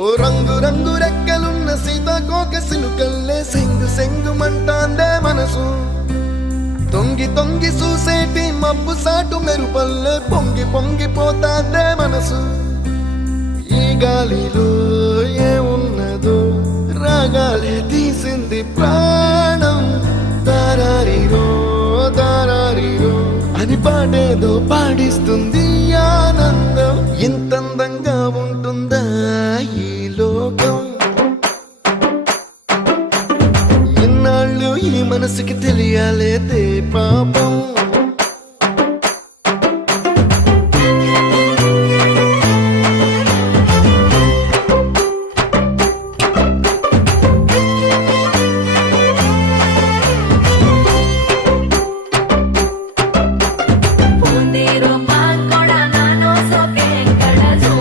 ఓ రంగు రంగు రెక్కలున్న సీతాకోక సిలుకల్లే సెంగు సెంగు మంటాందే మనసు తొంగి తొంగి చూసేటి మబ్బు సాటు మెరుపల్లే పొంగి పొంగిపోతాందే మనసు ఈ గాలిలో ఏమున్నదో రాగాలే తీసింది ప్రాణం దారారిరో దారారిరో అని పాడేదో పాడిస్తుంది ఆనందం ఇంతందంగా